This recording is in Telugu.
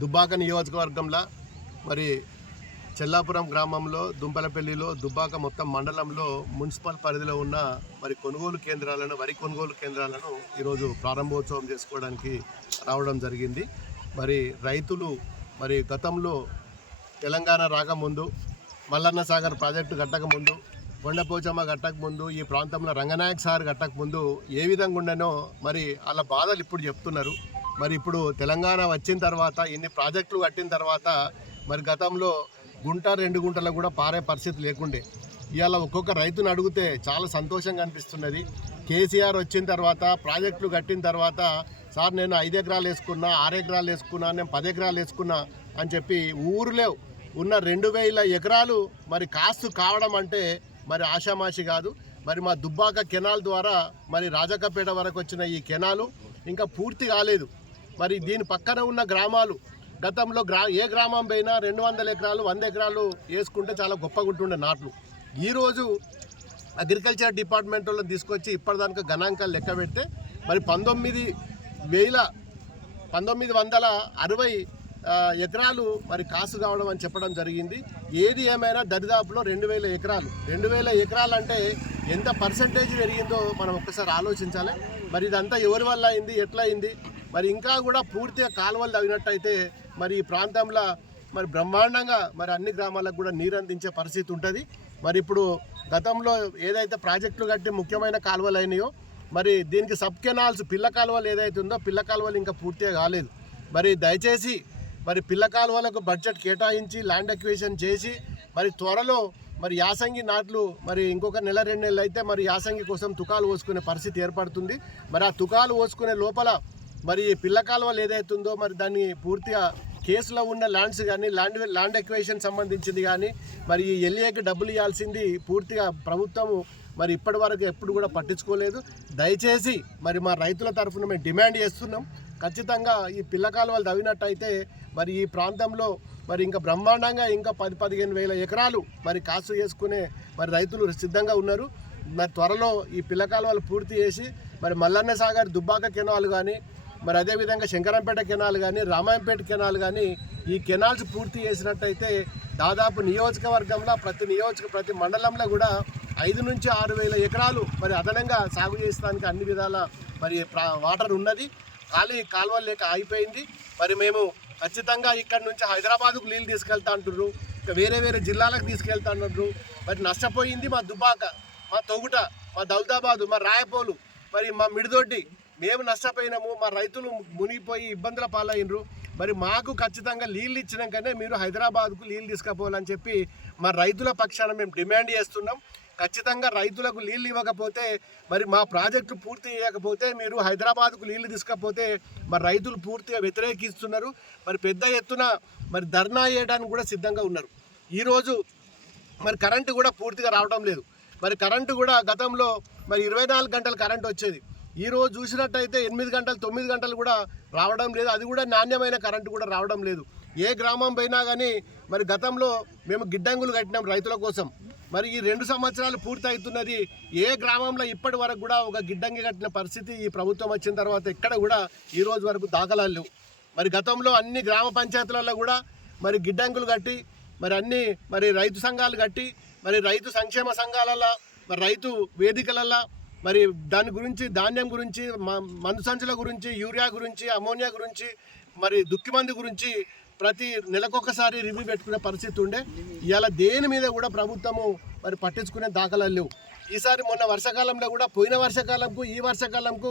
దుబ్బాక నియోజకవర్గంలో మరి చెల్లాపురం గ్రామంలో దుంపలపల్లిలో దుబ్బాక మొత్తం మండలంలో మున్సిపల్ పరిధిలో ఉన్న మరి కొనుగోలు కేంద్రాలను వరి కొనుగోలు కేంద్రాలను ఈరోజు ప్రారంభోత్సవం చేసుకోవడానికి రావడం జరిగింది. మరి రైతులు మరి గతంలో తెలంగాణ రాకముందు మల్లన్న సాగర్ ప్రాజెక్టు కట్టకముందు కొండపోచమ్మ కట్టక ముందు ఈ ప్రాంతంలో రంగనాయక్ సార్ కట్టకముందు ఏ విధంగా ఉండనో మరి వాళ్ళ బాధలు ఇప్పుడు చెప్తున్నారు. మరి ఇప్పుడు తెలంగాణ వచ్చిన తర్వాత ఇన్ని ప్రాజెక్టులు కట్టిన తర్వాత మరి గతంలో గుంట రెండు గుంటలకు కూడా పారే పరిస్థితి లేకుండే. ఇవాళ ఒక్కొక్క రైతును అడిగితే చాలా సంతోషంగా అనిపిస్తున్నది. కేసీఆర్ వచ్చిన తర్వాత ప్రాజెక్టులు కట్టిన తర్వాత సార్ నేను ఐదు ఎకరాలు వేసుకున్నా ఆరు ఎకరాలు వేసుకున్నా నేను పది ఎకరాలు వేసుకున్నా అని చెప్పి ఊర్లో ఉన్న రెండు వేల ఎకరాలు మరి కాస్తు కావడం అంటే మరి ఆషామాషి కాదు. మరి మా దుబ్బాక కెనాల్ ద్వారా మరి రాజకపేట వరకు వచ్చిన ఈ కెనాలు ఇంకా పూర్తి కాలేదు. మరి దీని పక్కన ఉన్న గ్రామాలు గతంలో గ్రా ఏ గ్రామం పోయినా రెండు వందల ఎకరాలు వంద ఎకరాలు వేసుకుంటే చాలా గొప్పగా ఉంటుండే నాట్లు. ఈరోజు అగ్రికల్చర్ డిపార్ట్మెంట్ వాళ్ళు తీసుకొచ్చి ఇప్పటిదానికి గణాంకాలు లెక్క పెడితే మరి పంతొమ్మిది వేల పంతొమ్మిది వందల అరవై ఎకరాలు మరి కాసు కావడం అని చెప్పడం జరిగింది. ఏది ఏమైనా దరిదాపులో రెండు వేల ఎకరాలు. రెండు వేల ఎకరాలు అంటే ఎంత పర్సంటేజ్ పెరిగిందో మనం ఒక్కసారి ఆలోచించాలి. మరి ఇదంతా ఎవరి వల్ల అయింది? ఎట్లా అయింది? మరి ఇంకా కూడా పూర్తిగా కాలువలు తవ్వినట్టయితే మరి ఈ ప్రాంతంలో మరి బ్రహ్మాండంగా మరి అన్ని గ్రామాలకు కూడా నీరు అందించే పరిస్థితి ఉంటుంది. మరి ఇప్పుడు గతంలో ఏదైతే ప్రాజెక్టులు కట్టి ముఖ్యమైన కాలువలు అయినాయో మరి దీనికి సబ్ కెనాల్స్ పిల్ల కాలువలు ఏదైతే ఉందో పిల్ల కాలువలు ఇంకా పూర్తిగా కాలేదు. మరి దయచేసి మరి పిల్ల కాలువలకు బడ్జెట్ కేటాయించి ల్యాండ్ ఎక్వేషన్ చేసి మరి త్వరలో మరి యాసంగి నాట్లు మరి ఇంకొక నెల రెండు నెలలు అయితే మరి యాసంగి కోసం తుకాలు పోసుకునే పరిస్థితి ఏర్పడుతుంది. మరి ఆ తుకాలు పోసుకునే లోపల మరి ఈ పిల్ల కాలువలు ఏదైతుందో మరి దాన్ని పూర్తిగా కేసులో ఉన్న ల్యాండ్స్ కానీ ల్యాండ్ ల్యాండ్ ఎక్వేషన్ సంబంధించింది కానీ మరి ఈ ఎల్ఏకి డబ్బులు ఇవ్వాల్సింది పూర్తిగా ప్రభుత్వము మరి ఇప్పటి వరకు ఎప్పుడు కూడా పట్టించుకోలేదు. దయచేసి మరి మా రైతుల తరఫున మేము డిమాండ్ చేస్తున్నాం. ఖచ్చితంగా ఈ పిల్ల కాలువలు తవ్వినట్టయితే మరి ఈ ప్రాంతంలో మరి ఇంకా బ్రహ్మాండంగా ఇంకా పది పదిహేను వేల ఎకరాలు మరి కాసు చేసుకునే మరి రైతులు సిద్ధంగా ఉన్నారు. మరి త్వరలో ఈ పిల్ల కాలువలు పూర్తి చేసి మరి మల్లన్న సాగర్ దుబ్బాక కెనాలు కానీ మరి అదేవిధంగా శంకరంపేట కెనాల్ కానీ రామాయంపేట కెనాల్ కానీ ఈ కెనాల్స్ పూర్తి చేసినట్టయితే దాదాపు నియోజకవర్గంలో ప్రతి నియోజక ప్రతి మండలంలో కూడా ఐదు నుంచి ఆరు వేల ఎకరాలు మరి అదనంగా సాగు చేసడానికి అన్ని విధాల మరి ప్రా- వాటర్ ఉన్నది. ఖాళీ కాలువలు లేక ఆగిపోయింది. మరి మేము ఖచ్చితంగా ఇక్కడ నుంచి హైదరాబాద్కు నీళ్ళు తీసుకెళ్తా అంటున్నారు ఇంకా వేరే వేరే జిల్లాలకు తీసుకెళ్తా అంటున్నారు మరి నష్టపోయింది మా దుబాక మా తొగుట మా దౌదాబాదు మా రాయపోలు మరి మా మిడిదొడ్డి మేము నష్టపోయినాము మా రైతులు మునిగిపోయి ఇబ్బందుల పాలైనరు మరి మాకు ఖచ్చితంగా నీళ్ళు ఇచ్చినాకనే మీరు హైదరాబాద్కు నీళ్ళు తీసుకుపోవాలని చెప్పి మా రైతుల పక్షాన మేము డిమాండ్ చేస్తున్నాం. ఖచ్చితంగా రైతులకు నీళ్ళు ఇవ్వకపోతే మరి మా ప్రాజెక్టు పూర్తి చేయకపోతే మీరు హైదరాబాద్కు నీళ్ళు తీసుకపోతే మరి రైతులు పూర్తిగా వ్యతిరేకిస్తున్నారు. మరి పెద్ద ఎత్తున మరి ధర్నా చేయడానికి కూడా సిద్ధంగా ఉన్నారు. ఈరోజు మరి కరెంటు కూడా పూర్తిగా రావడం లేదు. మరి కరెంటు కూడా గతంలో మరి ఇరవై నాలుగు గంటలు కరెంటు వచ్చేది. ఈ రోజు చూసినట్టయితే ఎనిమిది గంటలు తొమ్మిది గంటలు కూడా రావడం లేదు. అది కూడా నాణ్యమైన కరెంటు కూడా రావడం లేదు. ఏ గ్రామం పోయినా కానీ మరి గతంలో మేము గిడ్డంగులు కట్టినాం రైతుల కోసం. మరి ఈ రెండు సంవత్సరాలు పూర్తి అవుతున్నది ఏ గ్రామంలో ఇప్పటి వరకు కూడా ఒక గిడ్డంగి కట్టిన పరిస్థితి ఈ ప్రభుత్వం వచ్చిన తర్వాత ఎక్కడ కూడా ఈ రోజు వరకు దాఖలాలు లేవు. మరి గతంలో అన్ని గ్రామ పంచాయతీలలో కూడా మరి గిడ్డంగులు కట్టి మరి అన్ని మరి రైతు సంఘాలు కట్టి మరి రైతు సంక్షేమ సంఘాలలో మరి రైతు వేదికలలో మరి దాని గురించి ధాన్యం గురించి మ- మందు సంచుల గురించి యూరియా గురించి అమోనియా గురించి మరి దుక్కి మందు గురించి ప్రతి నెలకొకసారి రివ్యూ పెట్టుకునే పరిస్థితి ఉండే. ఇలా దేని మీద కూడా ప్రభుత్వము మరి పట్టించుకునే దాఖలాలు లేవు. ఈసారి మొన్న వర్షాకాలంలో కూడా పోయిన వర్షాకాలంకు ఈ వర్షాకాలంకు